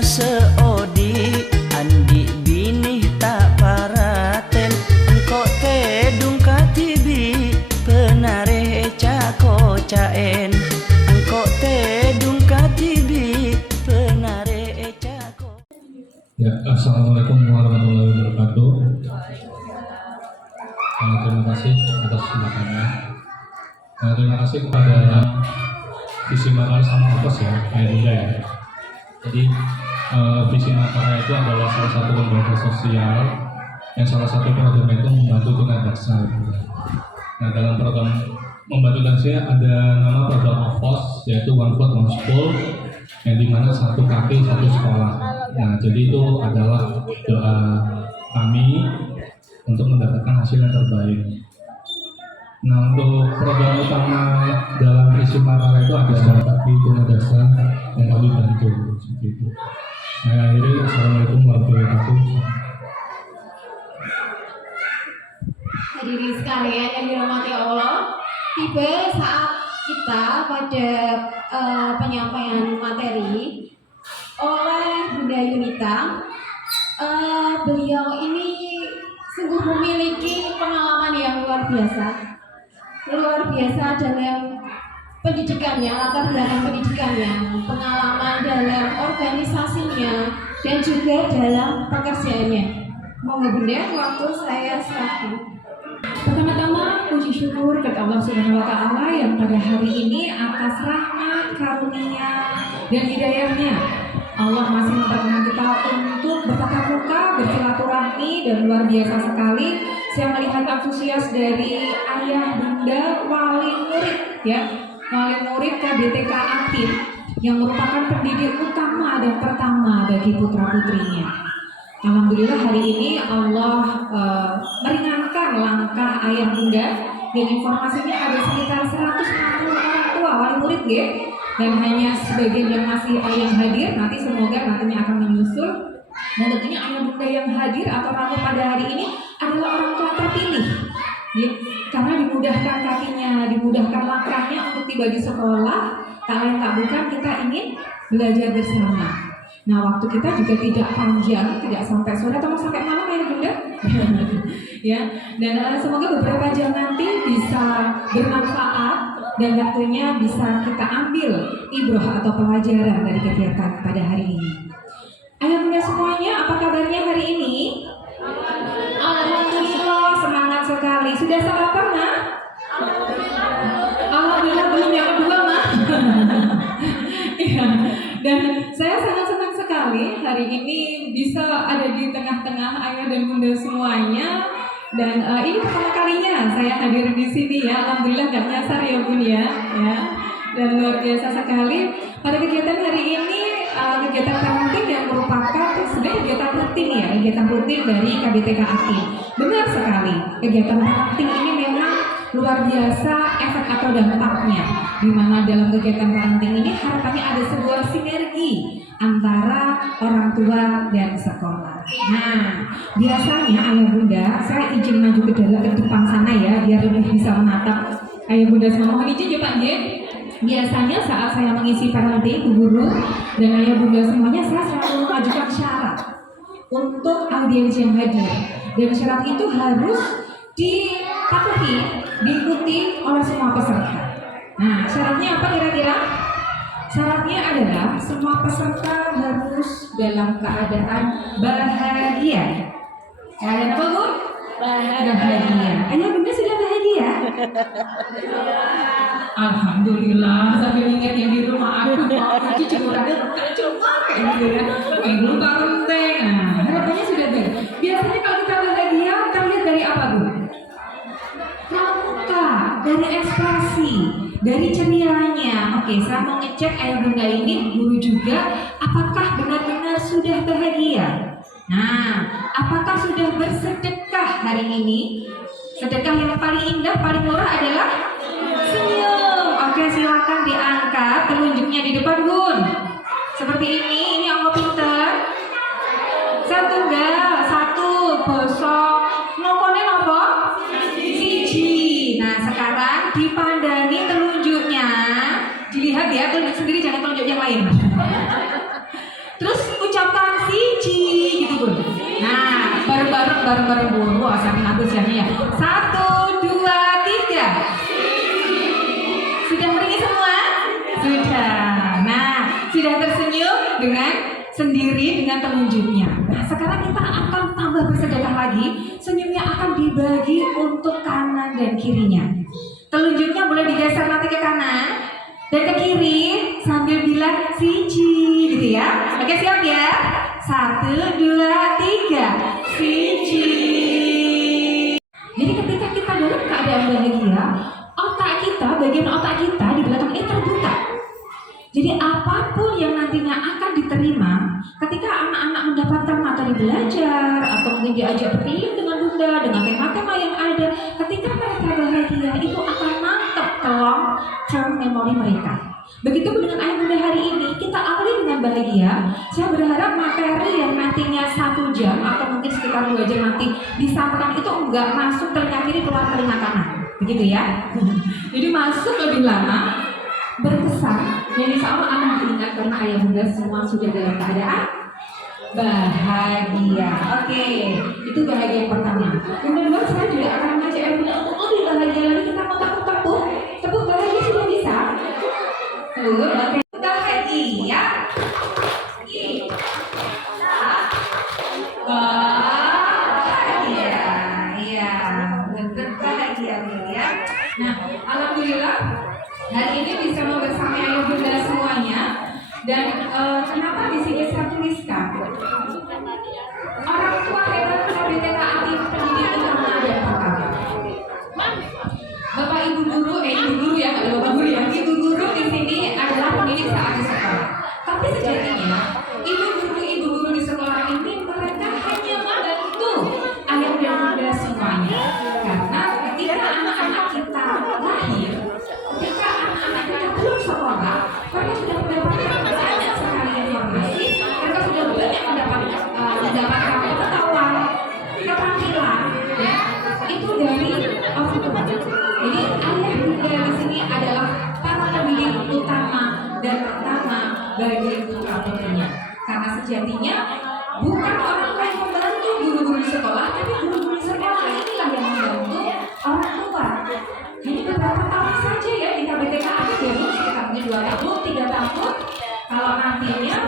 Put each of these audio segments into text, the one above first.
seodi andi binih tak paraten engkau tedung katibi penare cako caen engkau tedung katibi penare cako. Ya, assalamualaikum warahmatullahi wabarakatuh. Terima kasih atas silakannya. Terima kasih kepada Visi Makara sama Apes ya, Bunda ya. Jadi Visi Makara itu adalah salah satu lembaga sosial yang salah satu programnya itu membantu tunadaksa. Nah, dalam program membantu lansia ada nama program OVOS, yaitu One Foot One School, yang dimana satu kaki satu sekolah. Nah, jadi itu adalah doa kami untuk mendapatkan hasil yang terbaik. Nah, untuk program utama dalam Visi Makara itu ada kaki tunadaksa yang kami bantu seperti itu. Nah, jadi assalamualaikum warahmatullahi wabarakatuh. Hadirin sekalian yang dirahmati Allah, tiba saat kita pada penyampaian materi oleh Bunda Yunita. Beliau ini sungguh memiliki pengalaman yang luar biasa dalam pendidikannya, latar belakang pendidikannya, pengalaman dalam organisasinya, dan juga dalam pekerjaannya. Monggo Bunda, waktu saya serahkan. Pertama-tama puji syukur kepada Allah Subhanahu wa Ta'ala yang pada hari ini atas rahmat, karunia, dan hidayahnya Allah masih memperkenankan kita untuk bertatap muka, bersilaturahmi, dan luar biasa sekali saya melihat antusias dari ayah bunda wali murid ya, wali murid KBTK Aktif yang merupakan pendidik utama dan pertama bagi putra-putrinya. Alhamdulillah hari ini Allah meringankan langkah ayah bunda dan informasinya ada sekitar 160 orang tua wali murid ya, dan hanya sebagian yang masih yang hadir, nanti semoga nantinya akan menyusul. Dan tentunya ayah bunda yang hadir atau tamu pada hari ini adalah orang tua terpilih ya, karena dimudahkan kakinya, dimudahkan langkahnya untuk tiba di sekolah. Tak lain tak bukan kita ingin belajar bersama. Nah, waktu kita juga tidak panjang, tidak sampai sore atau sampai malam ya Bunda. Ya, dan semoga beberapa jam nanti bisa bermanfaat dan tentunya bisa kita ambil ibrah atau pelajaran dari kegiatan pada hari ini. Ayah bunda semuanya, apa kabarnya hari ini? Alhamdulillah, semangat sekali. Sudah sarapan nak? Alhamdulillah, belum yang kedua nak. Ya, dan saya sangat senang sekali hari ini bisa ada di tengah-tengah ayah dan bunda semuanya. Dan ini pertama kalinya saya hadir di sini ya. Alhamdulillah gak nyasar ya bun ya. Dan luar biasa sekali pada kegiatan hari ini, kegiatan parenting yang merupakan sebenarnya kegiatan rutin ya, kegiatan rutin dari KBTK Aktif. Benar sekali, kegiatan parenting ini memang luar biasa efek atau dampaknya, di mana dalam kegiatan parenting ini harapannya ada sebuah sinergi antara orang tua dan sekolah. Nah, biasanya ayah bunda, saya izin maju ke depan sana ya, biar lebih bisa menatap ayah bunda semua. Mohon izin ya Pak J. Biasanya saat saya mengisi parenting guru dan ayah bunda semuanya, saya selalu mengajukan syarat untuk audiens yang hadir, dan syarat itu harus dipatuhi, diikuti oleh semua peserta. Nah, syaratnya apa kira-kira? Syaratnya adalah semua peserta harus dalam keadaan bahagia. Keadaan apa Bu? Bahagia. Ayah bunda sudah bahagia? Alhamdulillah, sambil ingat yang di rumah aku, itu cuma ada cuma kayak gitu ya. Belum parenting. Nah, harapannya sudah ada. Biasanya kalau kita bahagia, kita lihat dari apa Bu? Pramuka, dari ekspresi, dari cerianya. Oke, saya mau ngecek ayah bunda ini, guru juga, apakah benar-benar sudah bahagia? Nah, apakah sudah bersedekah hari ini? Sedekah yang paling indah, paling murah adalah senyum. Oke, silakan diangkat telunjuknya di depan Bun. Seperti ini angka pinter. Setunggal, satu, bosok. Nomornya apa? Siji. Nah, sekarang dipandangi telunjuknya. Dilihat ya, telunjuk sendiri, jangan telunjuk yang lain. Terus ucap Cici gitu Bun. Nah, bareng-bareng Bun. Wah, saking antusiasnya ya. 1, 2, 3. Sudah pergi semua? Sudah. Nah, sudah tersenyum dengan sendiri dengan telunjuknya. Nah, sekarang kita akan tambah bersedekah lagi. Senyumnya akan dibagi untuk kanan dan kirinya. Telunjuknya boleh digeser nanti ke kanan dan ke kiri sambil bilang Cici gitu ya. Oke, siap ya? 1, 2, 3. Cici. Jadi ketika kita dalam keadaan bahagia, bagian otak kita di belakang ini terbuka. Jadi apapun yang nantinya akan diterima ketika anak-anak mendapatkan materi belajar atau mungkin diajak berkeliling dengan bunda, dengan tema-tema yang ada, ketika mereka bahagia itu akan nangkep ke long term memory mereka. Begitu dengan ayah bunda hari ini, kita awali dengan bahagia. Saya berharap materi yang nantinya 1 jam atau mungkin sekitar 2 jam nanti disampaikan itu enggak masuk telinga kiri keluar telinga kanan, begitu ya. Jadi masuk lebih lama, berkesan, dan insya Allah akan diingat karena ayah bunda semua sudah dalam keadaan bahagia. Oke, itu bahagia yang pertama. Yang kedua, saya juga akan mengajak ayah bunda untuk lebih bahagia lagi. Kita mau tepuk bahagia sudah bisa. Oke, bahagia. Bahagia, iya, bahagia ya. Nah, alhamdulillah. Hari ini bisa bersama ayah bunda semuanya. Dan kenapa di sini saya tuliskan orang tua hebat KBTK aktif pendidik utama dan pertama. Bapak ibu guru ya, nggak ada bapak guru ya. Ibu guru di sini adalah pendidik saat di sekolah. Tapi sejatinya ibu guru di sekolah ini mereka hanya membantu ayah dan bunda semuanya. Karena ketika anak-anak kita lahir, ketika anak-anak kita belum sekolah, mereka sudah mendapatkan banyak sekali informasi, mereka sudah banyak mendapatkan pengetahuan, keterampilan, ya, itu dari orang tua. Jadi ayah bunda di sini adalah para pendidik utama dan pertama bagi putra putrinya. Karena sejatinya bukan orang tua yang membantu guru-guru di sekolah, tapi guru-guru di sekolah inilah yang membantu orang tua. Ini beberapa tahun saja ya di KBTK ada dialog sekitar 2 tahun, 3 tahun. Kalau nantinya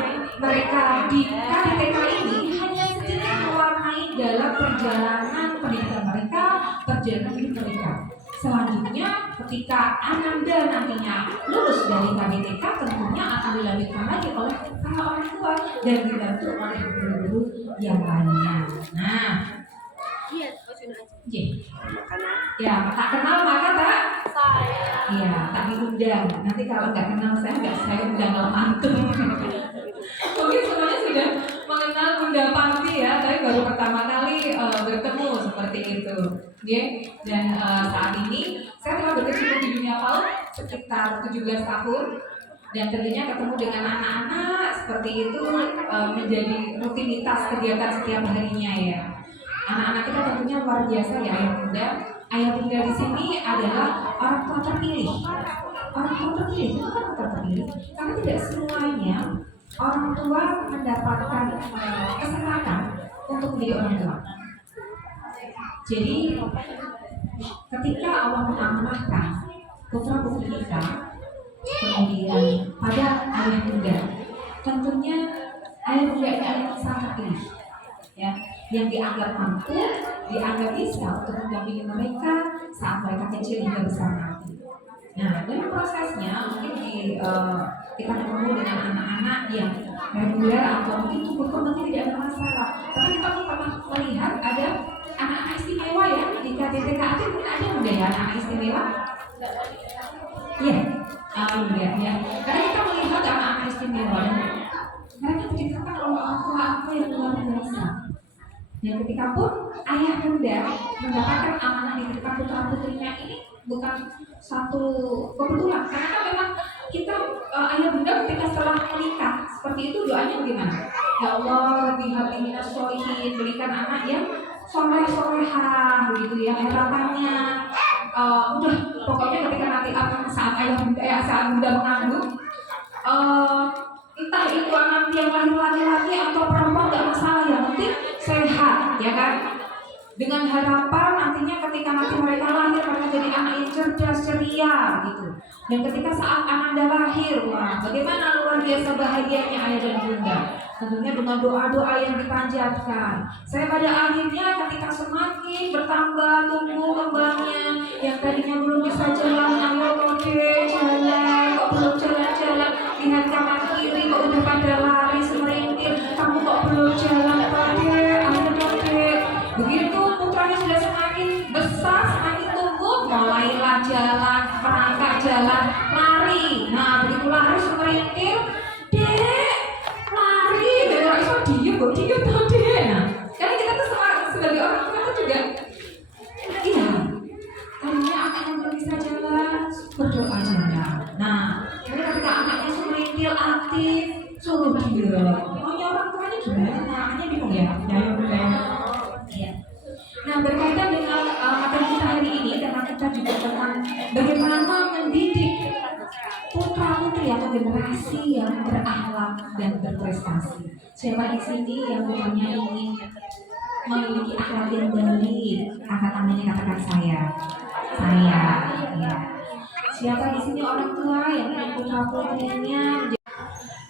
mereka di KBTK ini hanya sedikit mewarnai dalam perjalanan pendidikan mereka, perjalanan hidup mereka. Selanjutnya ketika Ananda nantinya lulus dari KBTK, tentunya akan dilanjutkan lagi oleh para orang tua dan dibantu oleh guru-guru yang lainnya. Nah, ya, tak kenal maka tak saya. Iya, tak diundang. Nanti kalau nggak kenal saya undang kalau mantu. Mungkin semuanya sudah mengenal Bunda Panti ya, tapi baru pertama kali bertemu seperti itu. Yeah. Dan saat ini saya telah berkecimpung di dunia PAUD sekitar 17 tahun. Dan tentunya ketemu dengan anak-anak seperti itu menjadi rutinitas kegiatan setiap harinya ya. Anak-anak kita tentunya luar biasa ya ayah bunda. Ayah bunda di sini adalah orang tua terpilih. Orang tua terpilih itu kan orang tua terpilih karena tidak semuanya orang tua mendapatkan kesempatan untuk menjadi orang tua. Jadi ketika Allah mengamanahkan putra putri kita kemudian pada ayah bunda, tentunya ayah bunda ini adalah sangat pilih ya, yang dianggap mampu, dianggap bisa untuk mendampingi mereka saat mereka kecil hingga besar nanti. Nah, dalam prosesnya mungkin kita ketemu dengan anak-anak yang reguler atau mungkin tumbuh kembangnya tidak ada masalah. Tapi kita pernah melihat ada anak-anak istimewa ya di KBTK itu mungkin ada nggak ya anak istimewa? Iya, ya. Karena kita melihat anak-anak istimewa dan mereka diciptakan oleh apa yang luar biasa. Dan ketika pun ayah bunda mendapatkan amanah dititipkan putra putrinya ini bukan satu kebetulan, karena kan memang kita ayah bunda ketika setelah menikah seperti itu doanya bagaimana? Ya Allah, bihabli minas sholihin, berikan anak yang soleh-solehah begitu ya, harapannya udah pokoknya ketika nanti saat ayah bunda saat bunda mengandung entah itu anak yang lahir laki-laki atau perempuan nggak masalah. dengan harapan nantinya ketika nanti mereka lahir mereka jadi anak yang cerdas, ceria gitu. Dan ketika saat ananda lahir, wah bagaimana luar biasa bahagianya ayah dan bunda. Tentunya dengan doa-doa yang dipanjatkan. Saya pada akhirnya ketika semakin bertambah tumbuh kembangnya, yang tadinya belum bisa jalan, ayo kode jalan, kok belum jalan-jalan, lihat kanan kiri kok udah pada lari semerintil, kamu kok belum jalan kode, ayo kode. Begitu putranya sudah semakin besar, semakin tumbuh, mulailah jalan, merangkak jalan, lari. Nah begitu lari semerintil, dek lari, dan orang itu diem, kok diem tuh dek. Nah, karena kita tuh sebagai orang tua tuh juga, iya, tadinya anaknya belum bisa jalan, berdoa jalan. Nah, jadi ketika anaknya semerintil aktif, suruh diem. Maunya orang tuanya gimana? Nah, anaknya bingung ya, iya. Nah, berkaitan dengan materi kita hari ini, karena kita juga tentang bagaimana mendidik putra-putri atau generasi yang berakhlak dan berprestasi. Siapa di sini yang bukannya ingin memiliki akhlak yang baik? Angkat tangannya, katakan saya. Saya, ya. Siapa di sini orang tua yang ingin putra-putrinya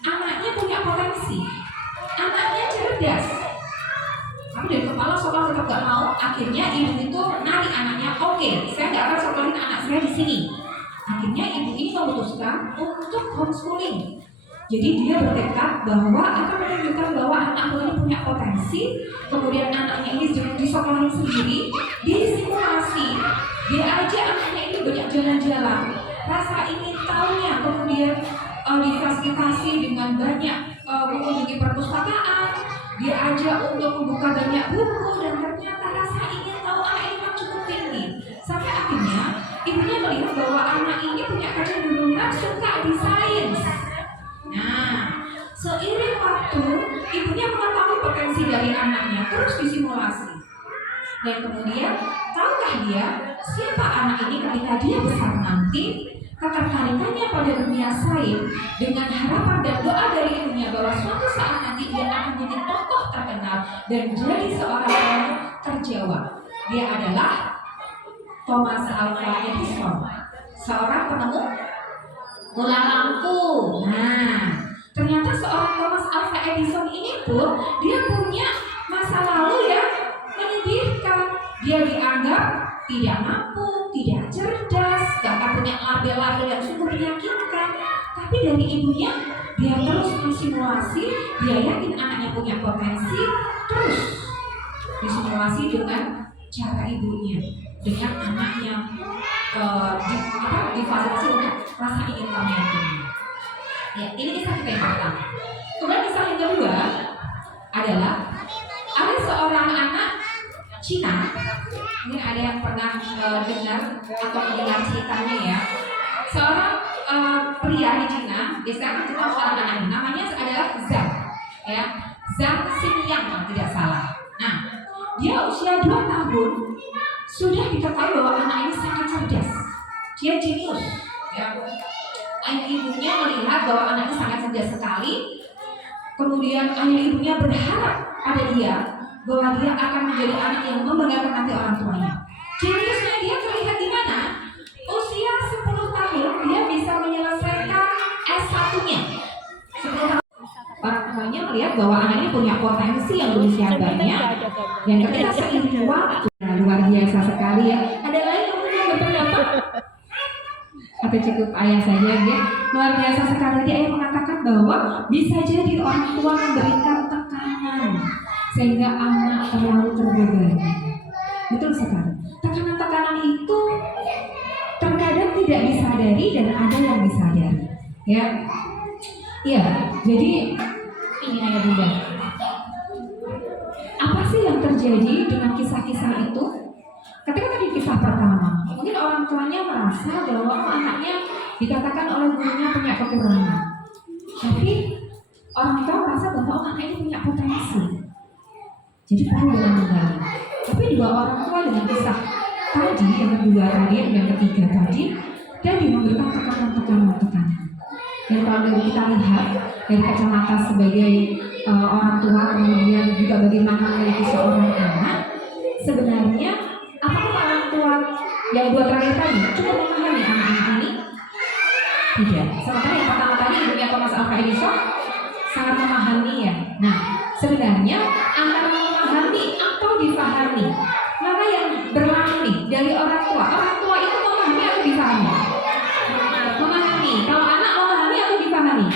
anaknya punya potensi, anaknya cerdas, tapi dari kepala sekolah tetap gak mau. Akhirnya ibu itu narik anaknya, oke, saya gak akan sekolahin anak saya di sini. Akhirnya ibu ini memutuskan untuk homeschooling. Jadi dia bertekad bahwa akan menunjukkan bahwa anaknya ini punya potensi. Kemudian anaknya ini di sekolahin sendiri, dia disimulasi, dia ajak anaknya ini banyak jalan-jalan, rasa ingin tahunya, kemudian difasilitasi dengan banyak mengunjungi perpustakaan, dia ajak untuk membuka banyak buku, dan ternyata rasa ingin tahu anak ini cukup tinggi. Sampai akhirnya ibunya melihat bahwa anak ini punya kecenderungan suka di sains. Nah, seiring waktu ibunya mengetahui potensi dari anaknya, terus disimulasi. Dan kemudian tahukah dia siapa anak ini ketika dia besar nanti? Ketertarikannya pada dunia sains dengan harapan dan doa dari ibunya bahwa suatu saat nanti dia akan menjadi tokoh terkenal dan jadi seorang yang terjawab. Dia adalah Thomas Alva Edison, seorang penemu bola lampu. Nah, ternyata seorang Thomas Alva Edison ini pun dia punya masa lalu yang menyedihkan. Dia dianggap tidak mampu, tidak cerdas, bahkan punya label-label yang sungguh menyakitkan. Tapi dari ibunya, dia terus mensimulasi, dia yakin anaknya punya potensi, terus disimulasi dengan cara ibunya, dengan anaknya difasilitasi untuk rasa ingin tahunya ini. Ya, ini kisah kita yang pertama. Kemudian kisah yang kedua adalah ada seorang anak Cina. Ini ada yang pernah dengar atau mendengar ceritanya ya. Seorang pria di Cina, biasanya kita seorang anak ini, namanya adalah Zhang, ya, Zhang Xingyang kalau tidak salah. Nah, dia usia 2 tahun sudah diketahui bahwa anak ini sangat cerdas, dia jenius. Ya. Ayah ibunya melihat bahwa anak ini sangat cerdas sekali. Kemudian ayah ibunya berharap pada dia bahwa dia akan menjadi anak yang membanggakan nanti orang tuanya. Jeniusnya dia terlihat di mana? Usia 10 tahun dia bisa menyelesaikan S1-nya. 10 tahun. Orang tuanya melihat bahwa anak ini punya potensi yang berusia banyak. Dan ketika seiring waktu, luar biasa sekali ya. Ada lain kemudian berpendapat atau cukup ayah saja ya. Luar biasa sekali dia yang mengatakan bahwa bisa jadi orang tua memberikan tekanan sehingga anak terlalu terbebani. Betul sekali. Tekanan-tekanan itu terkadang tidak disadari dan ada yang disadari. Ya, ya. Jadi ini ayah bunda. Apa sih yang terjadi dengan kisah-kisah itu? Ketika tadi kisah pertama, mungkin orang tuanya merasa bahwa anaknya dikatakan oleh gurunya punya kekurangan, tapi orang tua merasa bahwa anak ini punya potensi. Jadi perlu dengan kembali. Tapi dua orang tua dengan kisah tadi, yang kedua tadi, yang ketiga tadi, dan memberikan tekanan-tekanan. Dan kalau kita lihat dari kacamata sebagai orang tua, kemudian juga bagaimana memiliki seorang anak, sebenarnya yang dua terakhir tadi cukup memahami anak-anak ini? Tidak. Sementara yang pertama tadi Ibunya Thomas Alva Edison sangat memahami ya. Nah, sebenarnya antara memahami atau difahami, mana yang berlaku nih dari orang tua? Orang tua itu memahami atau difahami? Memahami. Kalau anak memahami atau difahami?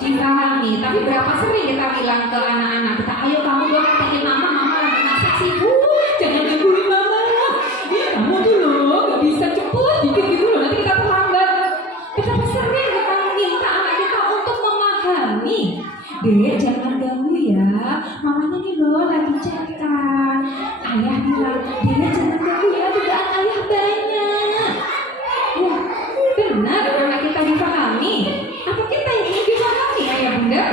Difahami. Tapi berapa sering kita bilang ke anak-anak kita, ayo kamu dong ngertiin mama, mama lagi masak sih. Jangan gangguin mama. Kamu tuh loh gak bisa cepet dikit gitu loh, nanti kita terlambat. Betapa sering kita minta anak kita untuk memahami. Dek, jangan ganggu ya. Mamanya nih loh lagi cekan. Ayah bilang, Dek jangan ganggu ya, kerjaan ayah banyak. Ya, benar anak kita dipahami. Apa kita yang ingin dipahami ayah bunda?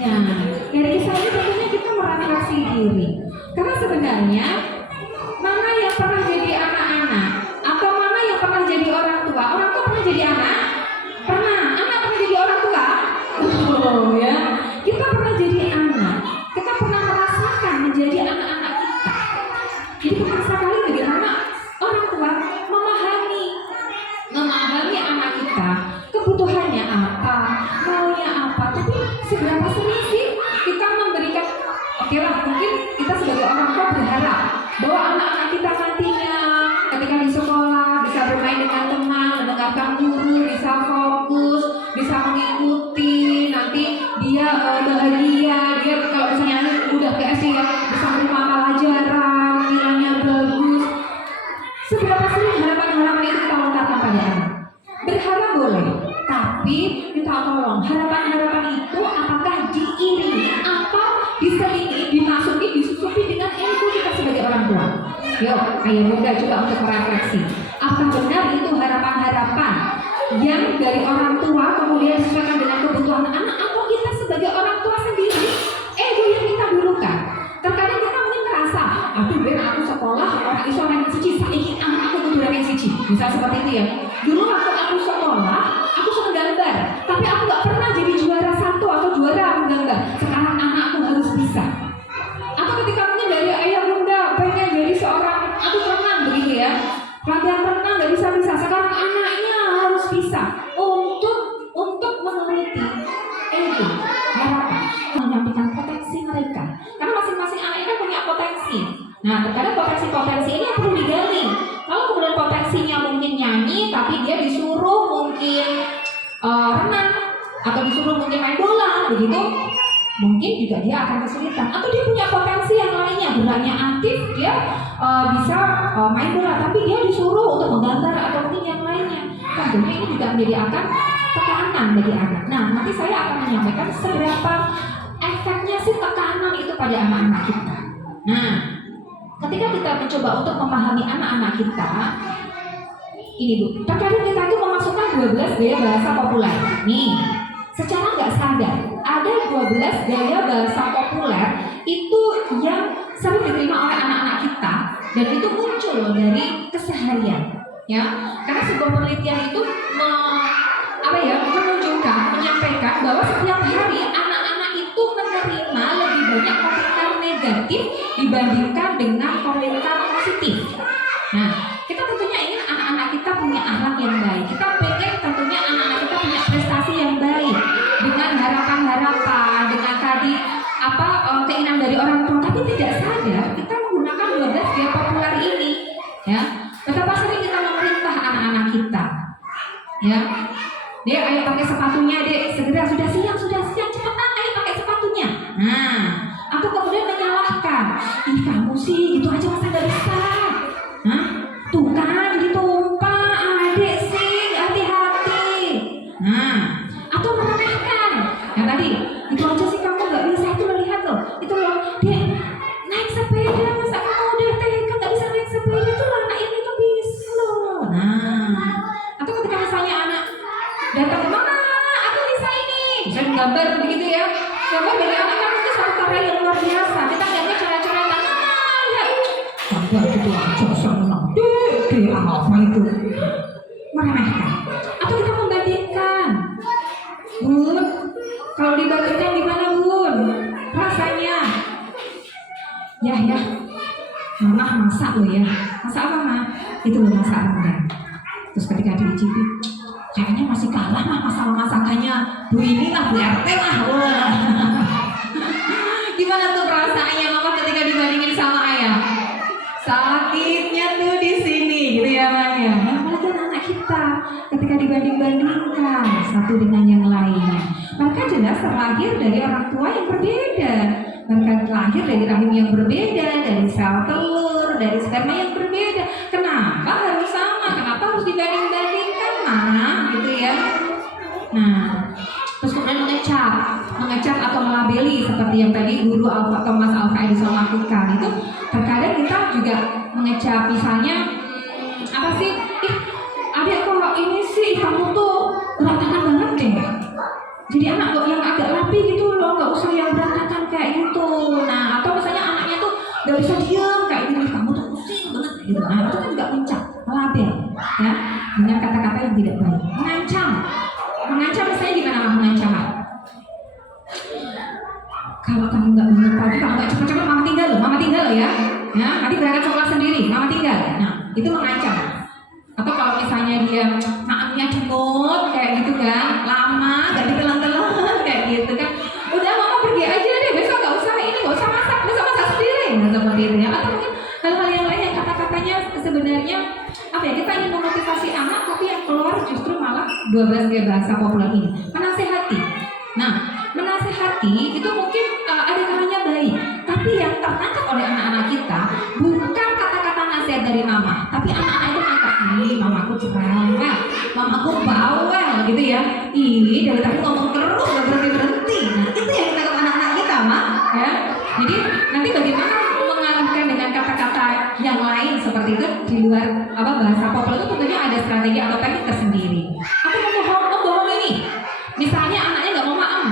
Ya, dari kisah ini tentunya kita merefleksi diri. Karena sebenarnya mana yang pernah jadi anak-anak atau mana yang pernah jadi orang tua? Orang tua pernah jadi anak? Pernah. Anak pernah jadi orang tua? Oh ya, kita pernah jadi anak. Kita pernah merasakan menjadi anak-anak kita. Jadi pernah sekali bagaimana orang tua memahami anak kita, kebutuhannya apa, maunya apa. Tapi seberapa sering sih kita memberikan? Oke lah, mungkin kita sebagai orang tua berharap bahwa anak-anak kita nantinya ketika di sekolah bisa bermain dengan teman, mendengarkan guru, bisa fokus, bisa mengikuti, nanti dia bahagia, dia kalau misalnya udah ke SD ya bisa menerima pelajaran, nilainya bagus. Seberapa sering harapan-harapan itu kita lontarkan pada anak? Berharap boleh, tapi kita tolong harapan-harapan itu apakah diiringi atau diselingi, dimasuki, disusupi dengan ego kita sebagai orang tua? Yuk, ayah bunda juga untuk merefleksi. Apa benar itu harapan-harapan yang dari orang tua kemudian disesuaikan dengan kebutuhan anak, atau kita sebagai orang tua sendiri ego yang kita dulukan? Terkadang kita mungkin merasa, aduh ben aku sekolah orang iso ranking siji, saiki anak aku kudu ranking siji. Misal seperti itu ya. Dulu waktu aku sekolah, aku suka gambar, tapi aku gak pernah jadi juara satu atau juara menggambar. Sekarang anakku harus bisa. Atau ketika mungkin dari ayah bunda pengen jadi seorang atlet renang begitu ya, latihan renang gak bisa-bisa, sekarang anaknya harus bisa untuk menuruti ego, harapan, menyampaikan potensi mereka. Karena masing-masing anak itu punya potensi. Nah, terkadang potensi-potensi ini perlu digali. Kalau kemudian potensinya mungkin nyanyi, tapi dia disuruh mungkin renang atau disuruh mungkin main bola, begitu, mungkin juga dia akan kesulitan. Atau dia punya potensi yang lainnya, geraknya aktif, dia bisa main bola, tapi dia disuruh untuk menggambar atau mungkin yang lainnya. Tentunya ini juga menjadi akan tekanan bagi anak. Nah, nanti saya akan menyampaikan seberapa efeknya sih tekanan itu pada anak-anak kita. Nah, ketika kita mencoba untuk memahami anak-anak kita, ini Bu, terkadang kita itu memasukkan 12 gaya bahasa populer. Nih, secara nggak sadar, ada 12 gaya bahasa populer itu yang sering diterima oleh anak-anak kita, dan itu muncul dari keseharian. Ya, karena sebuah penelitian itu menunjukkan, menyampaikan bahwa setiap hari anak-anak itu menerima lebih banyak komentar negatif dibandingkan dengan komentar positif. Nah, kita tentunya ingin anak-anak kita punya akhlak yang baik. Kita pengen tentunya anak-anak kita punya prestasi yang baik dengan harapan-harapan, dengan tadi keinginan dari orang tua. Tapi tidak sadar kita menggunakan 12 gaya populer ini. Ya, betapa sering kita memerintah anak-anak kita. Ya, Dek, ayo pakai sepatunya, Dek. Segera, sudah siang, cepetan, ayo pakai sepatunya. Nah, atau kemudian menyalahkan, ih kamu sih gitu aja masa gak bisa. Hah? Tuh kan, jadi tumpah, adik sih, hati-hati. Nah, atau meremehkan. Yang tadi, itu aja sih kamu gak bisa, itu lo lihat loh. Itu loh, Dek, naik sepeda, masa kamu udah TK gak bisa naik sepeda, itu loh, anak ini tuh bisa loh. Nah, atau ketika misalnya anak datang ke mama, aku bisa ini, bisa gambar begitu ya. Gambar dari anak-anak itu satu karya yang luar biasa. Kita gambar coret-coretan, lihat. Gambar itu aja senang. Dek, apa itu? Meremehkan. Atau kita membandingkan. Bun, kalau dibandingkan gimana Bun? Rasanya? Ya, Mama masak loh ya. Masak apa, Ma? itu loh masakannya. Terus ketika diicipi, kayaknya masih kalah mah masalah masakannya Bu ini lah, Bu RT lah. Wah. Gimana tuh perasaannya mama ketika dibandingin sama ayah? Sakitnya tuh di sini gitu ya Mak ya. Apalagi anak kita ketika dibanding-bandingkan satu dengan yang lainnya. Mereka jelas terlahir dari orang tua yang berbeda. Mereka lahir dari rahim yang berbeda, dari sel telur, dari sperma yang berbeda. Kenapa harus sama? Kenapa harus dibanding-bandingkan, Mak? Gitu ya. Nah, terus kemudian mengecap atau melabeli seperti yang tadi guru Alfa atau Mas Alfa Edison lakukan itu terkadang kita juga mengecap misalnya apa sih? Adik kok ini sih kamu tuh berantakan banget deh. Jadi anak kok yang agak rapi gitu loh, nggak usah yang berantakan kayak gitu. Nah, atau misalnya anaknya tuh nggak bisa diam kayak gini, kamu tuh pusing banget gitu. Nah, itu kan juga mencap, melabel, ya, dengan kata-kata yang tidak baik, mengancam misalnya gimana mengancam? Kalau kamu nggak bangun pagi, kamu nggak cepet-cepet, mama tinggal loh ya. Ya, nanti berangkat sekolah sendiri, mama tinggal. Nah, itu mengancam. Atau kalau misalnya dia maamnya cenut kayak gitu kan, lama, gak ditelan-telan kayak gitu kan, udah mama pergi aja deh, besok nggak usah masak, besok masak sendiri. Nah, seperti itu ya. Atau mungkin hal-hal yang lain yang kata-katanya sebenarnya apa ya, kita ingin memotivasi anak, tapi yang keluar justru malah 12 gaya bahasa populer ini menasehati. Nah, menasehati itu mungkin ada kalanya baik, tapi yang tertangkap oleh anak-anak kita bukan kata-kata nasihat dari mama, tapi anak-anak itu nangkap, ih mamaku cerewet, mamaku bawel gitu ya, ih dari tadi ngomong terus gak berhenti. Nah, itu yang ditangkap anak-anak kita, Mak, ya. Jadi nanti bagaimana mengalahkan dengan kata-kata yang lain seperti itu di luar bahasa populer itu tentunya ada strategi atau teknik tersendiri. Aku membohong ini. Misalnya anaknya nggak mau maem,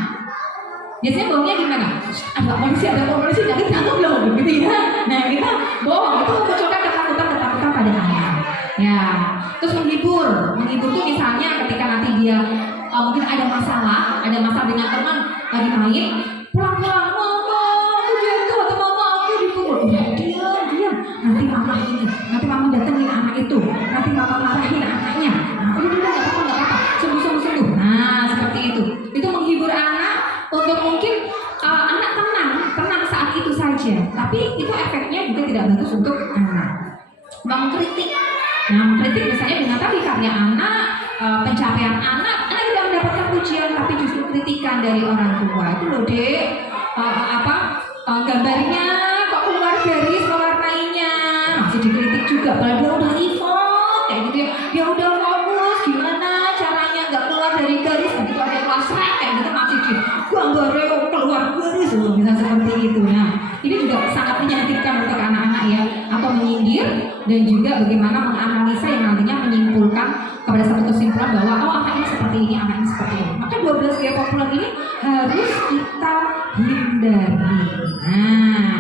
biasanya bohongnya gimana? Ada polisi, nanti tangkap loh, gitu ya. Nah kita bohong itu memunculkan ketakutan pada anak. Ya, terus menghibur tuh misalnya ketika nanti dia mungkin ada masalah dengan teman lagi main, pulang-pulang mama aku jatuh atau mama aku dipukul. Diam, nanti mama datengin anak itu, nanti mama marahin anaknya. Nah, udah nggak apa-apa, sembuh. Nah, seperti itu. Itu menghibur anak untuk mungkin anak tenang saat itu saja. Tapi itu efeknya juga tidak bagus untuk anak. Mengkritik. Nah, mengkritik misalnya dengan tadi karya anak, pencapaian anak tidak mendapatkan pujian, tapi justru kritikan dari orang tua. Itu loh, Dek. Gambarnya kok keluar garis mewarnainya, masih dikritik juga. Padahal dia udah effort kayak gitu ya. Dia udah fokus, gimana caranya nggak keluar dari garis, begitu ada kelas kayak gitu masih di gambarnya keluar garis, bisa seperti itu. Nah, ini juga sangat menyakitkan untuk anak-anak ya, atau menyindir dan juga bagaimana menganalisa yang nantinya menyimpulkan kepada satu kesimpulan bahwa anak ini seperti ini, anak ini seperti ini. Maka 12 gaya populer ini harus kita hindari. Nah,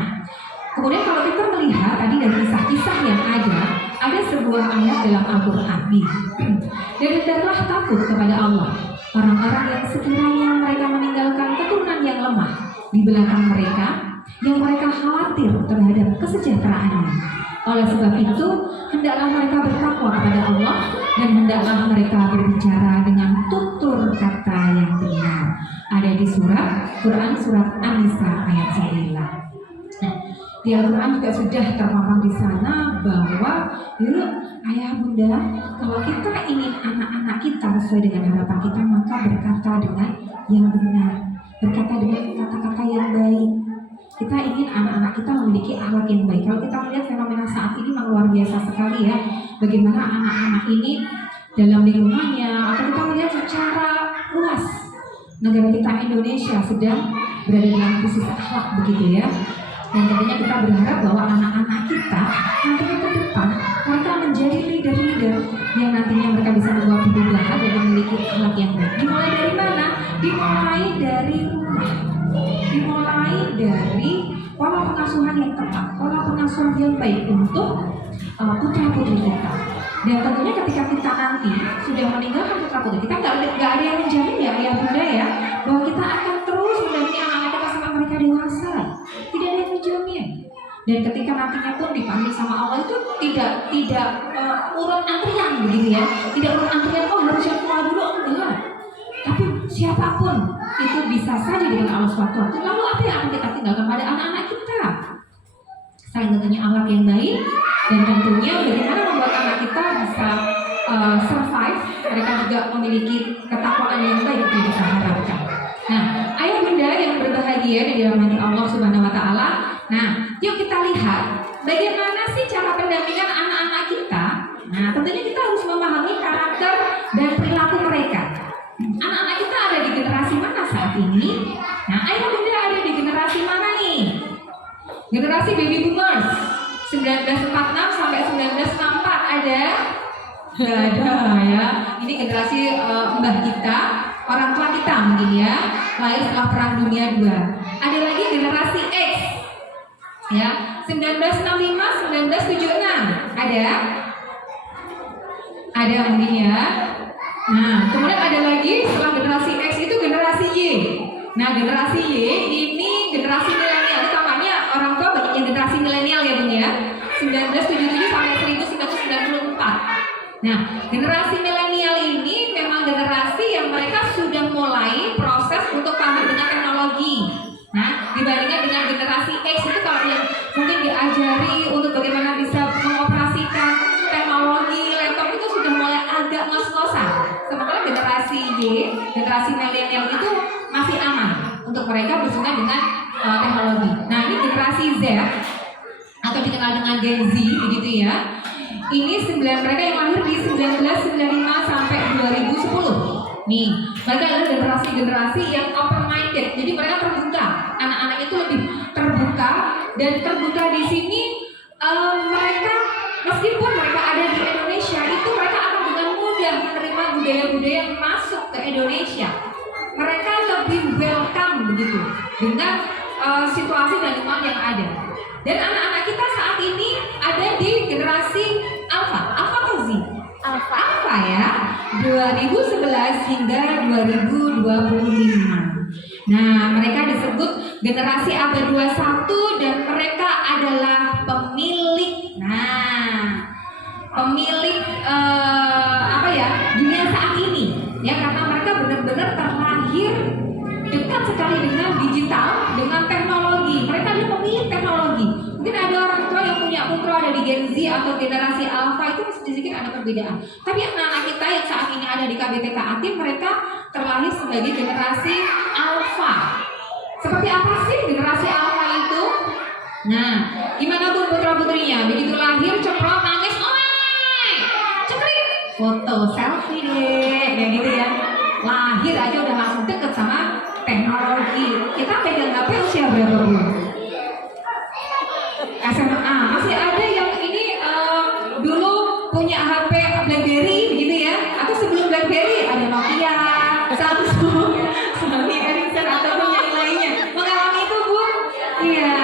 kemudian kalau kita melihat tadi dari kisah-kisah yang ada sebuah ayat dalam Al-Quran nih. Dan hendaklah takut kepada Allah orang-orang yang sekiranya mereka meninggalkan keturunan yang lemah di belakang mereka, yang mereka khawatir terhadap kesejahteraannya. Oleh sebab itu, hendaklah mereka bertakwa kepada Allah dan hendaklah mereka berbicara dengan tutur kata yang benar. Ada di Quran surat An-Nisa ayat 9. Nah, di Al-Quran juga sudah terpampang di sana bahwa yuk ayah bunda, kalau kita ingin anak-anak kita sesuai dengan harapan kita, maka berkata dengan yang benar, berkata dengan kata-kata yang baik. Kita ingin anak-anak kita memiliki akhlak yang baik. Kalau kita melihat fenomena saat ini memang luar biasa sekali ya, bagaimana anak-anak ini dalam lingkungannya, atau kita melihat secara luas negara kita Indonesia sedang berada dalam krisis akhlak begitu ya. Dan tentunya kita berharap bahwa anak-anak kita nantinya ke depan mereka menjadi leader-leader yang nantinya mereka bisa membawa perubahan dan memiliki akhlak yang baik. Dimulai dari mana? Dimulai dari rumah. Dimulai dari pola pengasuhan yang tepat, pola pengasuhan yang baik untuk putra-putri kita. Dan tentunya ketika kita nanti sudah meninggalkan putra-putri kita, nggak ada yang menjamin ya ayah bunda ya, bahwa kita akan terus mendampingi anak-anak kita sampai mereka dewasa. Tidak ada yang menjamin. Dan ketika nantinya pun dipanggil sama Allah itu tidak urut antrian begitu ya, tidak urut antrian harus yang tua dulu, enggak. Tapi siapapun itu bisa saja dengan Allah SWT. Lalu apa yang akan kita tinggalkan pada anak-anak kita? Selain tentunya akhlak yang baik, dan tentunya bagaimana membuat anak kita bisa survive, mereka juga memiliki ketakwaan yang baik yang kita harapkan. Nah, ayah bunda yang berbahagia di dalam hati Allah Subhanahu Wa Taala. Nah, yuk kita lihat bagaimana sih cara pendampingan anak-anak kita. Nah, tentunya kita harus memahami karakter dan perilaku mereka. Anak-anak kita ada di generasi mana saat ini? Nah, ayah bunda ada di generasi mana nih? Generasi baby boomers 1946 sampai 1964 ada? Gak ada ya. Ini generasi mbah kita, orang tua kita mungkin ya, lahir setelah Perang Dunia II. Ada lagi generasi X ya, 1965 1976 ada? Ada mungkin ya. Nah, kemudian ada lagi setelah generasi X itu generasi Y. Nah, generasi Y ini generasi milenial. Itu namanya orang tua banyak yang generasi milenial ya Bung ya. 1977 sampai 1994. Nah, generasi milenial ini memang generasi yang mereka sudah mulai proses untuk paham dengan teknologi. Nah, dibandingkan dengan generasi X itu kalau yang mungkin diajari untuk bagaimana bisa mengoperasikan teknologi laptop itu sudah mulai agak ngos-ngosan. Sementara generasi Y, generasi milenial itu masih aman untuk mereka bersinggungan dengan teknologi. Nah, ini generasi Z atau dikenal dengan Gen Z begitu ya. Ini mereka yang lahir di 1995 sampai 2010. Nih, mereka adalah generasi-generasi yang open minded. Jadi mereka terbuka. Anak-anak itu lebih terbuka, dan terbuka di sini mereka meskipun mereka ada di Indonesia itu mereka akan dengan mudah menerima budaya-budaya yang masuk ke Indonesia. Mereka lebih welcome begitu dengan situasi dan lingkungan yang ada. Dan anak-anak kita saat ini ada di generasi Alpha atau Z? Alpha ya, 2011 hingga 2025. Nah, mereka disebut generasi abad 21 dan mereka adalah pemilik. Nah, pemilik dunia saat ini ya, karena mereka benar-benar terlahir dekat sekali dengan digital, dengan teknologi. Mereka adalah pemilik teknologi. Mungkin ada orang tua yang punya putra ada di Gen Z atau generasi Alpha, itu sedikit ada perbedaan. Tapi anak-anak kita yang saat ini ada di KBTK Atim, mereka terlahir sebagai generasi Alpha. Seperti apa sih generasi Alpha itu? Nah, gimana pun putra putrinya begitu lahir ceprot nangis, cekrik, foto selfie deh, ya gitu ya. Lahir aja udah langsung deket sama teknologi. Kita pegang HP usia berapa Bu? SMA. Masih ada yang ini dulu punya HP BlackBerry begitu ya? Atau sebelum BlackBerry ada Nokia, Samsung, Sony Ericsson atau yang lainnya. Mengalami itu Bu? Iya.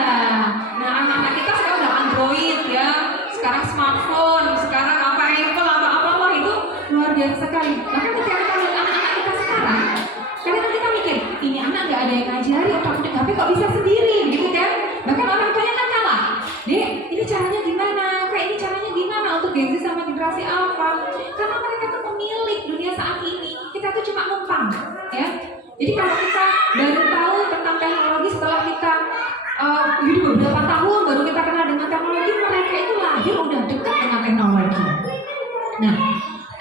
Nah, anak-anak kita sekarang udah Android ya. Sekarang smartphone, sekarang apa Apple, apa itu luar biasa sekali. Bahkan ketika kita lihat anak-anak kita sekarang, kadang kita mikir, ini anak nggak ada yang ngajari, tapi kok bisa sendiri, gitu kan? Bahkan orang tuanya kan kalah. Dek, ini caranya gimana? Kayak ini caranya gimana untuk Gen Z sama generasi Alpha? Karena mereka tuh pemilik dunia saat ini. Kita tuh cuma numpang, ya. Jadi kalau kita baru tahu tentang teknologi setelah kita hidup beberapa tahun, baru kita kenal dengan teknologi, mereka itu lahir udah dekat dengan teknologi. Nah,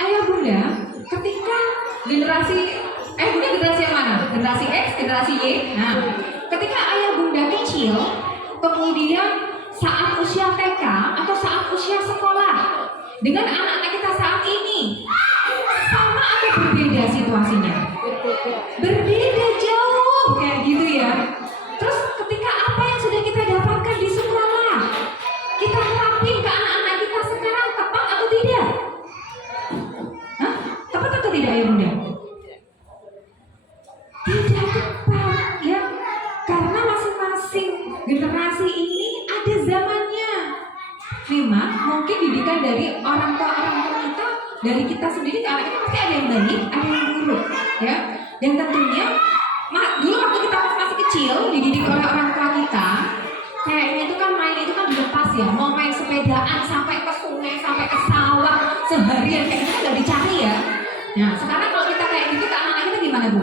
ayah bunda, ketika generasi yang mana? Generasi X, generasi Y. Nah, ketika ayah bunda kecil, kemudian saat usia TK atau saat usia sekolah dengan anak-anak kita saat ini, sama atau berbeda situasinya? Berbeda jauh kayak gitu ya. Terus ketika apa yang sudah kita dapatkan di sekolah, kita terapin ke anak-anak kita sekarang, tepat atau tidak? Hah? Tepat atau tidak ya bunda? Tidak tepat ya, karena masing-masing generasi ini ada zamannya. Memang mungkin didikan dari orang tua kita, dari kita sendiri ke anak kita pasti ada yang baik, ada yang buruk ya. Dan tentunya dulu waktu kita masih kecil dididik oleh orang tua kita, kayaknya itu kan main itu kan ya, mau main sepedaan sampai ke sungai, sampai ke sawah seharian kayak gitu nggak dicari ya. Nah sekarang kalau kita kayak gitu ke anak-anak kita gimana Bu?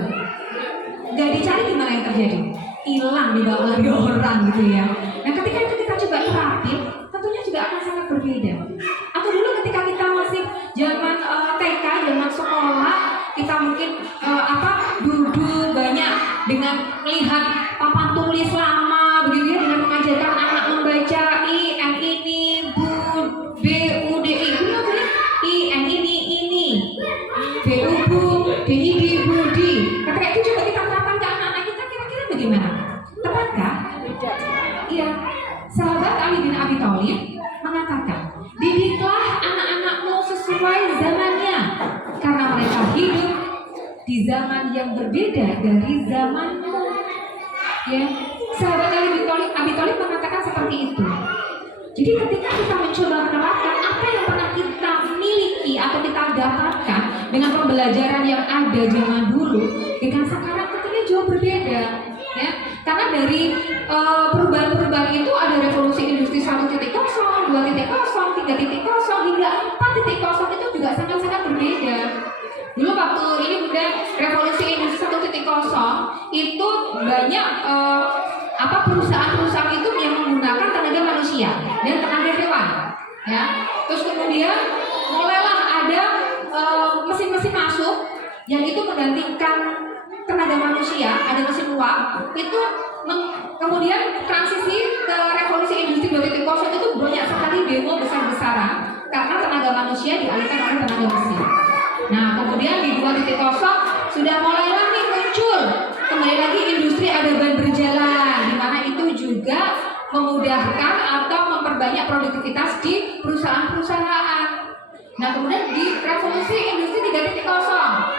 Nggak dicari, gimana yang terjadi? Hilang dibawa lagi orang gitu ya. Nah ketika itu kita coba terapin, tentunya juga akan sangat berbeda. Atau dulu ketika kita masih zaman TK, zaman sekolah, kita mungkin duduk banyak dengan melihat papan tulis lama begitu ya, dengan mengajarkan anak membaca I, N ini, Bu, B, U, D, I, Bu, I, N ini, B, U, Bu, D, I, D, Budi. Ketika itu coba kita terapkan ke anak-anak kita, kira-kira bagaimana? Tepatkah? Iya. Sahabat Ali bin Abi Thalib mengatakan, didiklah anak-anakmu sesuai zamannya, karena mereka hidup di zaman yang berbeda dari zamanmu. Ya, sahabat Ali bin Abi Thalib mengatakan seperti itu. Jadi ketika kita mencoba menerapkan apa yang pernah kita miliki atau kita dapatkan dengan pembelajaran yang ada zaman dulu dengan sekarang, tentunya jauh berbeda. Ya, karena dari perubahan-perubahan itu ada revolusi industri 1.0, 2.0, 3.0 hingga 4.0 itu juga sangat-sangat berbeda. Dulu waktu ini Bunda revolusi industri 1.0 itu banyak perusahaan-perusahaan itu yang menggunakan tenaga manusia dan tenaga hewan. Ya, terus kemudian mulailah ada mesin-mesin masuk yang itu menggantikan tenaga manusia, ada mesin uap itu kemudian transisi ke revolusi industri 2.0 itu banyak sekali demo besar-besaran karena tenaga manusia dialihkan oleh tenaga mesin. Nah kemudian di 2.0 sudah mulai lagi muncul kembali lagi industri adegan berjalan, di mana itu juga memudahkan atau memperbanyak produktivitas di perusahaan-perusahaan. Nah kemudian di revolusi industri 3.0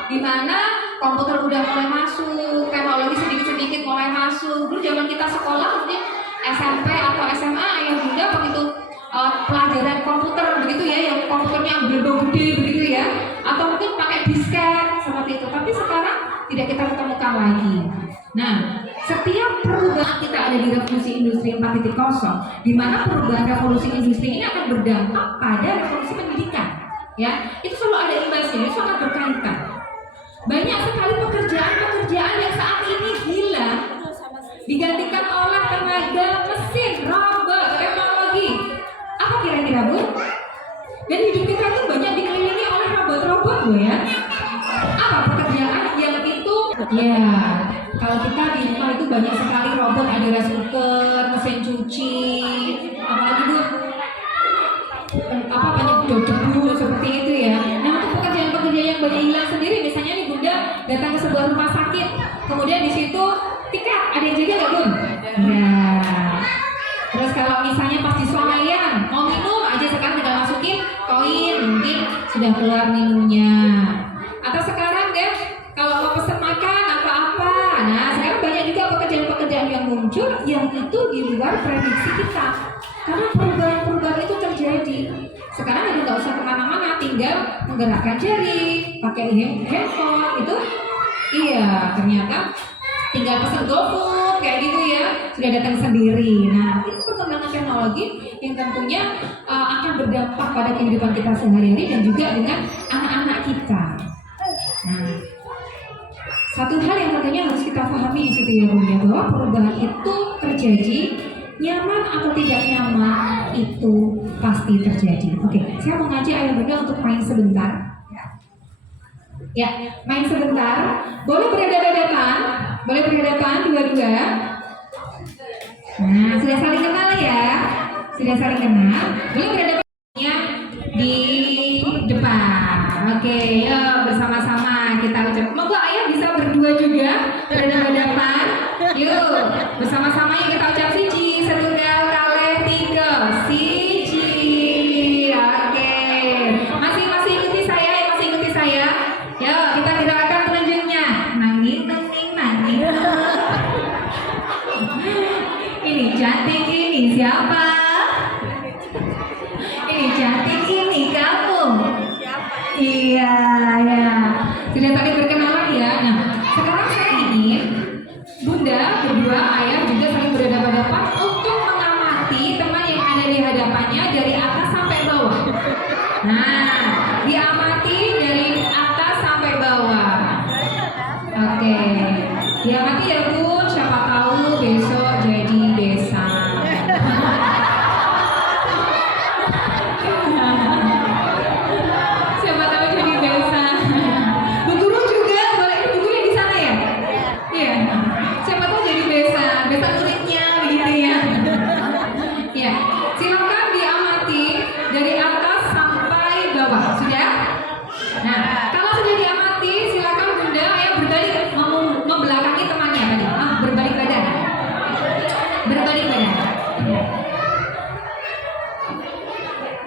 di mana komputer udah mulai masuk, teknologi sedikit-sedikit mulai masuk. Dulu zaman kita sekolah mungkin SMP atau SMA yang juga begitu pelajaran komputer begitu ya, yang komputernya berbau gede begitu ya, atau mungkin pakai disket seperti itu. Tapi sekarang tidak kita ketemukan lagi. Nah, setiap perubahan kita ada di revolusi industri 4.0, di mana perubahan revolusi industri ini akan berdampak pada revolusi pendidikan. Ya, itu selalu ada imbasnya, itu sangat berkaitan. Banyak sekali pekerjaan-pekerjaan yang saat ini hilang digantikan oleh tenaga mesin, robot, teknologi. Apa kira-kira Bu? Dan hidup kita itu banyak dikelilingi oleh robot-robot Bu ya. Apa pekerjaan yang itu? Ya, kalau kita di rumah itu banyak sekali robot, ada rice cooker, mesin cuci, apalagi Bu? Banyak debu seperti itu ya. Nah untuk pekerjaan-pekerjaan yang banyak hilang sendiri, misalnya nih Bunda datang ke sebuah rumah sakit, kemudian di situ tiket ada yang jaga nggak Bun? Ya. Terus kalau misalnya pas di swalayan mau minum aja sekarang tinggal masukin koin, mungkin sudah keluar minumnya. Atau sekarang deh kalau mau pesen makan apa-apa, nah sekarang banyak juga pekerjaan-pekerjaan yang muncul yang itu di luar prediksi kita. Karena perubahan-perubahan itu terjadi. Sekarang udah nggak usah kemana-mana, tinggal menggerakkan jari, pakai handphone itu. Iya, ternyata tinggal pesan GoFood kayak gitu ya, sudah datang sendiri. Nah, itu perkembangan teknologi yang tentunya akan berdampak pada kehidupan kita sehari-hari dan juga dengan anak-anak kita. Nah, satu hal yang tentunya harus kita pahami di situ ya Bunda, bahwa perubahan itu terjadi. Nyaman atau tidak nyaman itu pasti terjadi. Oke, saya mau ngajak ayah Bunda untuk main sebentar. Ya, main sebentar. Boleh berhadapan-hadapan, boleh berhadapan dua-dua. Nah, sudah saling kenal ya, sudah saling kenal. Boleh berhadapannya di depan. Oke, yuk bersama-sama kita ucap. Moga ayah bisa berdua juga berhadapan. Yuk bersama-sama yuk kita ucap siji. Setunggal kalih tiga siji. Oke, masih ikuti saya. Yuk kita gerakan telunjuknya. Nanging. Ini cantik, ini siapa? Ini cantik, ini kamu. Iya ya. Sudah saling berkenalan ya. Nah sekarang saya ingin Bunda berdua ayah juga saling berhadapan-hadapan untuk mengamati teman yang ada di hadapan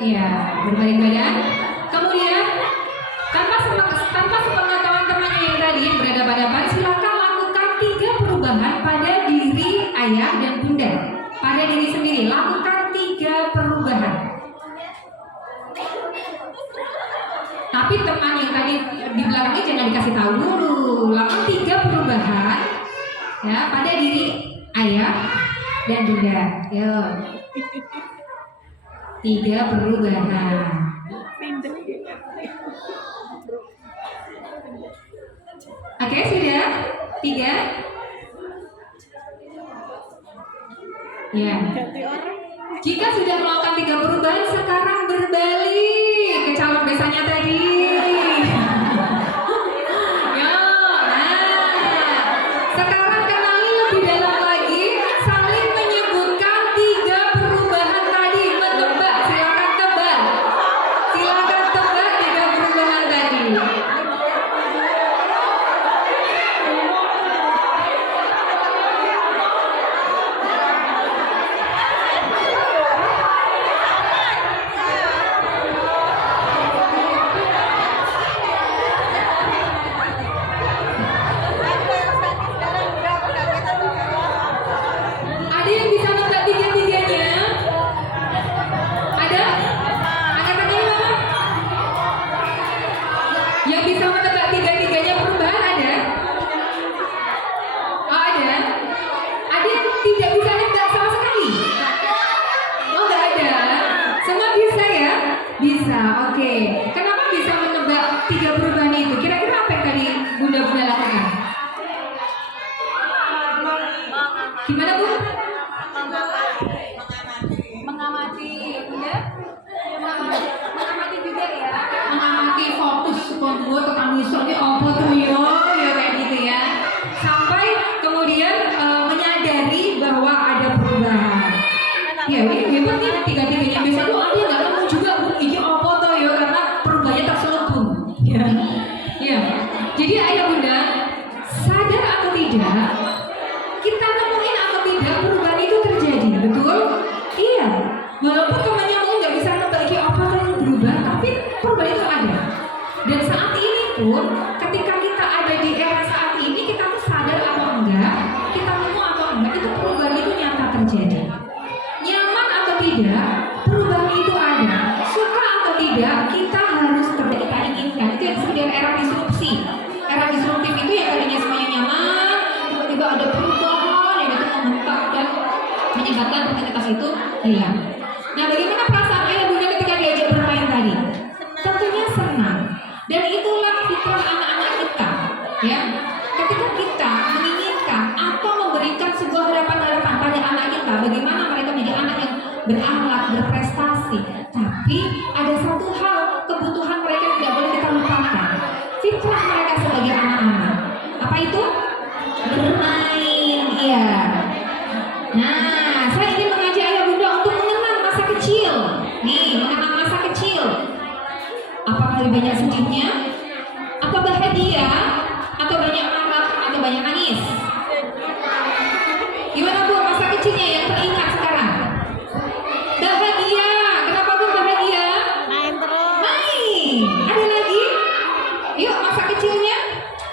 Iya, berbalik badan. Kemudian tanpa sepengetahuan temannya yang tadi yang berhadapan-hadapan, silakan lakukan 3 perubahan pada diri ayah dan bunda. Pada diri sendiri, lakukan 3 perubahan. Tapi teman yang tadi di belakangnya jangan dikasih tahu dulu. Lakukan 3 perubahan ya pada diri ayah dan bunda. Yo. 3 perubahan. Oke, sudah? 3? Ya. Jika sudah melakukan 3 perubahan, sekarang berbalik ke calon besannya tadi. Yo, sekarang kenali lebih dalam lagi, saling menyebutkan 3 perubahan tadi. Menebak, silakan tebak. Silakan tebak 3 perubahan tadi. Ada yang bisa nebak 3-3-nya? Ada? Angkat tangannya mana? Yang bisa menebak 3-3-nya perubahan ada? Oh, ada? Ada yang tidak bisa nebak sama sekali? Oh, nggak ada. Semua bisa ya? Bisa, oke. Kenapa bisa menebak 3 perubahan itu? Kira-kira apa yang tadi bunda-bunda lakukan? Gimana Bu? Mengamati, ya? Mengamati juga ya? Mengamati, fokus, konvo, tekan wisok, ini apa tuh yo, ya kayak gitu ya. Sampai kemudian menyadari bahwa ada perubahan. Ya ini hebat nih, 3-3-nya biasa tuh ada yang nggak nemu juga Bu, ini apa tuh yo, karena perubahannya terselubung. Ya, ya. Jadi ayah bunda sadar atau tidak, kita nemuin atau tidak perubahan itu terjadi, betul? Iya. Walaupun temannya mungkin nggak bisa membagi apa yang berubah, tapi perubahan itu ada. Dan saat ini pun, ketika kita ada di era saat ini, kita tuh sadar atau enggak, kita nemu atau enggak, itu perubahan itu nyata terjadi. Nyaman atau tidak, perubahan itu ada. Suka atau tidak, kita harus kita inginkan. Itu yang disebut dengan era disrupsi. Era disruptif itu yang tadinya semuanya nyaman, tiba-tiba ada perubahan yang itu menghentak dan menyebabkan rutinitas itu hilang. Nah, bagaimana perasaan ayah bunda ketika diajak bermain tadi? Tentunya senang. Dan itulah fitrah anak-anak kita, ya. Ketika kita menginginkan atau memberikan sebuah harapan-harapan pada anak kita, bagaimana mereka menjadi anak yang berakhlak, berprestasi. Tapi ada satu hal, kebutuhan mereka yang tidak boleh kita lupakan. Fitrah mereka sebagai anak-anak. Apa itu? Bermain, iya. Nah, saya ingin mengajak ayah bunda untuk mengenang masa kecil. Nih, mengenang masa kecil. Apakah lebih banyak sedihnya? Apa bahagia? Atau banyak marah? Atau banyak nangis? Gimana Bu, masa kecilnya yang teringat sekarang? Bahagia. Kenapa Bu bahagia? Main terus. Main. Ada lagi? Yuk, masa kecilnya.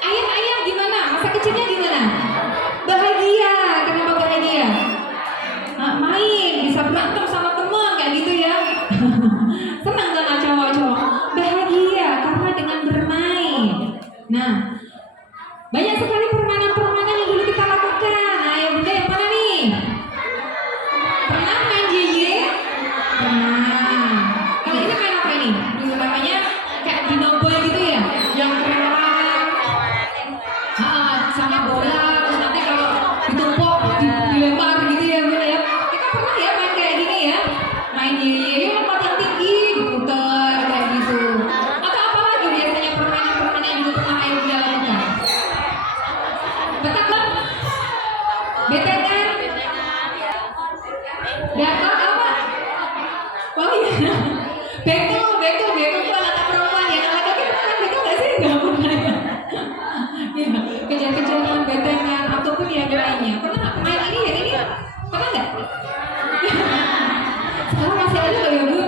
Ayah, gimana? Masa kecilnya gimana? Bahagia. Kenapa bahagia? Main, bisa berantem sama teman kayak gitu ya. Senang kan cowok-cowok? Bahagia karena dengan bermain. Nah, banyak sekali permainan-permainan yang dulu kita lakukan. Nah, ya bunda yang mana nih? Pernah main JJ? Pernah. Kalau ini main apa ini? Dulu namanya kayak dinoboy gitu ya? Yang kerewan. Sama bola. Terus nanti kalau ditumpuk, dilempar gitu ya bunda ya. Kita pernah ya main kayak gini ya? Main JJ, lompat yang tinggi, diputar kayak gitu. Atau apa lagi biasanya permainan-permainan yang dulu pernah ayah bunda lakukan? Betul kan? Betengan? Dapat apa? Oh iya. Bekel itu anak perempuan ya. Anak laki pernah bekel nggak sih? Nggak pernah ya. Ya, kejar-kejaran, betengan ataupun yang lainnya. Pernah nggak? Main ini ya ini? Pernah nggak? Sekarang masih ada nggak ya Bu?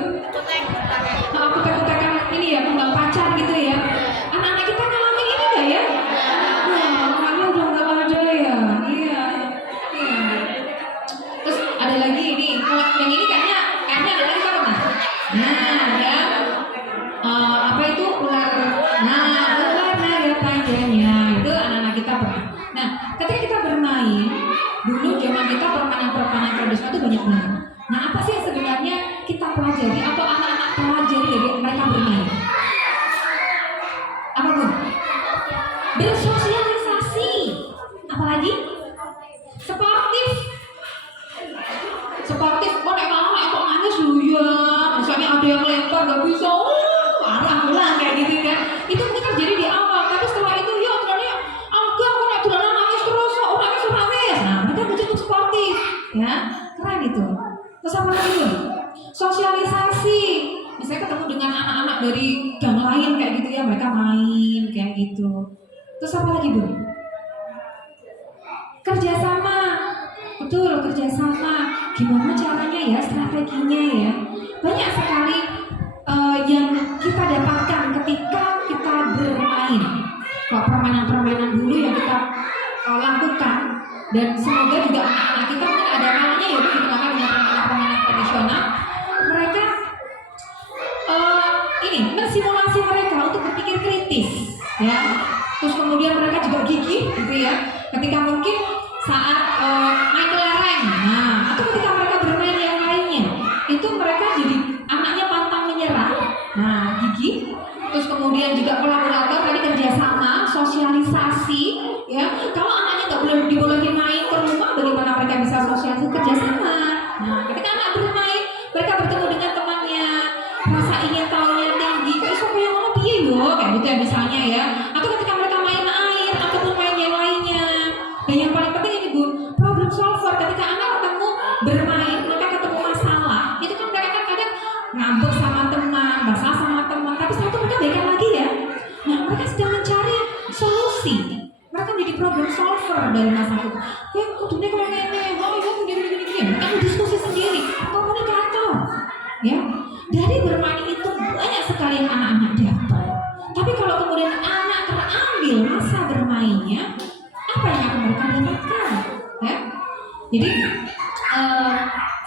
Kutek-kutekan ini ya, kembang pacar gitu ya. Anak-anak kita ngalamin ini nggak ya? Wah, makanya udah nggak ada ya. Iya. Terus ada lagi ini, yang ini kayaknya anak kita pernah. Nah, ya. Apa itu ular? Nah, ular naga panjangnya itu anak-anak kita pernah. Nah, ketika kita bermain, dulu zaman kita permainan-permainan tradisional itu banyak banget. Nah, apa sih yang sebenarnya kita pelajari atau anak-anak pelajari dari mereka bermain? Apa Bu? Bersosialisasi. Apalagi? Sportif. Sportif. Kok nek malah kok nangis lu ya? Misalnya ada yang lempar gak bisa, marah kayak gitu kan. Itu mungkin terjadi di awal, tapi setelah itu ya ternyata agak kok nek dolanan nangis terus, orangnya nangis. Nah, mereka menjadi sportif, ya. Keren itu. Terus apa lagi Bu? Sosialisasi. Misalnya ketemu dengan anak-anak dari gang lain kayak gitu ya, mereka main kayak gitu. Terus apa lagi Bu? Kerjasama. Betul, kerjasama. Gimana caranya ya, strateginya ya. Banyak sekali yang kita dapatkan ketika kita bermain. Kalau permainan-permainan dulu yang kita lakukan, dan semoga juga anak-anak kita mungkin ada kalanya ya digunakan dengan permainan-permainan tradisional. Mereka ini mensimulasi mereka untuk berpikir kritis, ya. Terus kemudian mereka juga gigih, gitu ya. Ketika mungkin saat main kelereng, nah, atau ketika mereka bermain yang lainnya, itu mereka jadi anaknya pantang menyerah, nah, gigih. Terus kemudian juga kolaborator tadi kerjasama, sosialisasi, ya. Kalau anaknya nggak boleh dibolehin main ke rumah, bagaimana mereka bisa sosialisasi kerjasama? Nah, ketika anak bermain, mereka bertemu dengan temannya, rasa ingin tahunya tinggi, kayak siapa yang mau piye yo, kayak gitu ya misalnya ya. Atau ketika mereka main air ataupun main yang lainnya. Dan yang paling penting ini Bu, problem solver. Ketika anak ketemu bermain, mereka ketemu masalah, itu kan mereka kan kadang ngambek sama teman, masalah sama teman, tapi setelah itu mereka baikan lagi ya. Nah, mereka sedang mencari solusi. Mereka menjadi problem solver dari masalah itu. Ya, kudunya kalau nenek, wah itu gini. Mereka berdiskusi sendiri, komunikator. Ya, dari bermain itu banyak sekali yang anak-anak dapat. Tapi kalau kemudian anak terambil masa bermainnya, apa yang akan mereka dapatkan? Ya? Jadi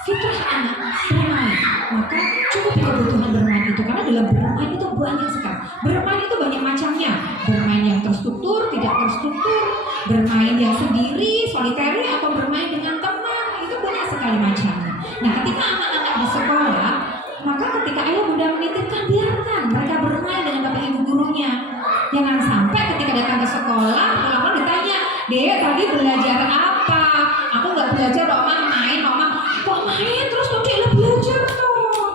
fitrah anak bermain, maka cukup kebutuhan bermain itu, karena dalam bermain itu banyak sekali. Bermain itu banyak macamnya. Bermain yang terstruktur, tidak terstruktur, bermain yang sendiri, solitary, atau bermain dengan teman, itu banyak sekali macamnya. Nah, ketika anak-anak di sekolah, maka ketika ayah bunda menitipkan, biarkan mereka bermain dengan bapak ibu gurunya. Jangan sampai ketika datang ke sekolah, pulang ditanya, Dek, tadi belajar apa? Aku nggak belajar, Oma main, Oma. Kok main terus tadi lah belajar tuh?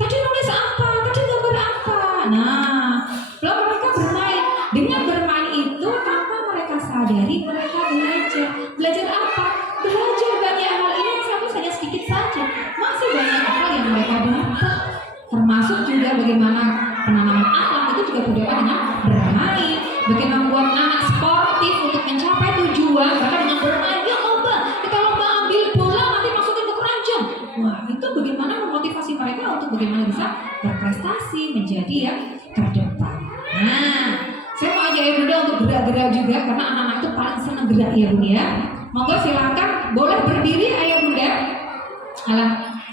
Tadi nulis apa? Tadi gambar apa? Nah, lalu mereka bermain. Dengan bermain itu, tanpa mereka sadari, mereka belajar. Belajar apa? Belajar banyak hal. Ini yang satu saja sedikit saja. Masih banyak hal yang mereka dapat. Termasuk juga bagaimana penanaman akhlak itu juga berdapat dengan bermain. Bagaimana membuat anak sportif untuk mencapai tujuan, bahkan dengan bermain. Ya lomba, kita lomba ambil bola nanti masukin ke keranjang. Wah, itu bagaimana memotivasi mereka untuk bagaimana bisa berprestasi menjadi yang terdepan. Nah, saya mau ajak ya Bunda untuk gerak-gerak juga, karena anak-anak itu paling senang gerak ya Bunda ya. Monggo silakan, boleh berdiri ayah Bunda.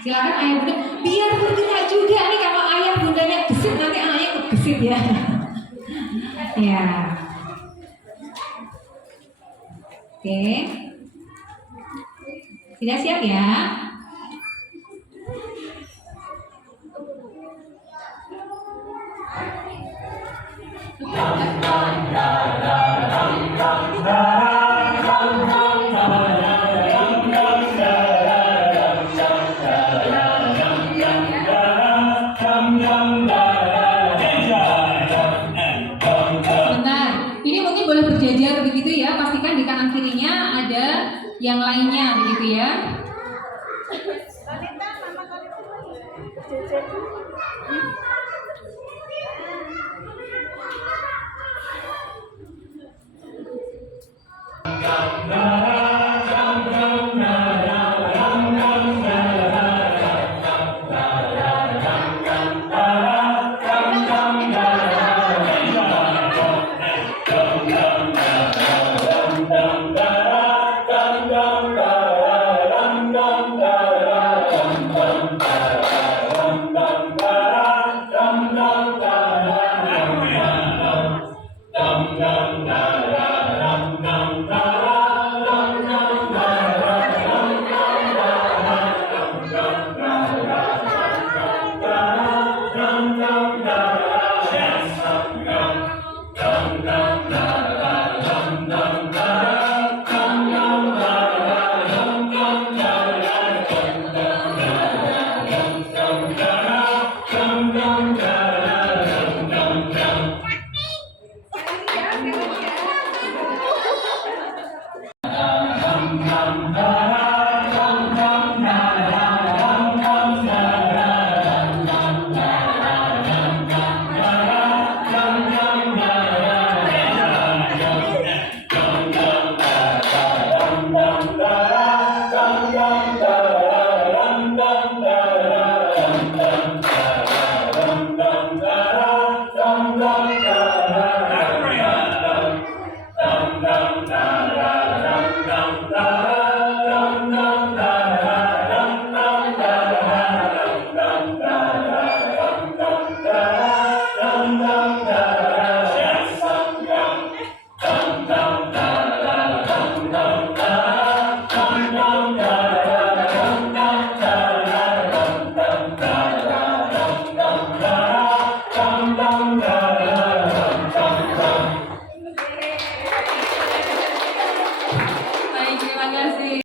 Silakan ayah Bunda, biar bergerak juga nih. Kalau ayah bundanya gesit, nanti anaknya ikut gesit ya. Ya. Oke. Sudah siap ya? Berjajar begitu ya, pastikan di kanan kirinya ada yang lainnya begitu ya.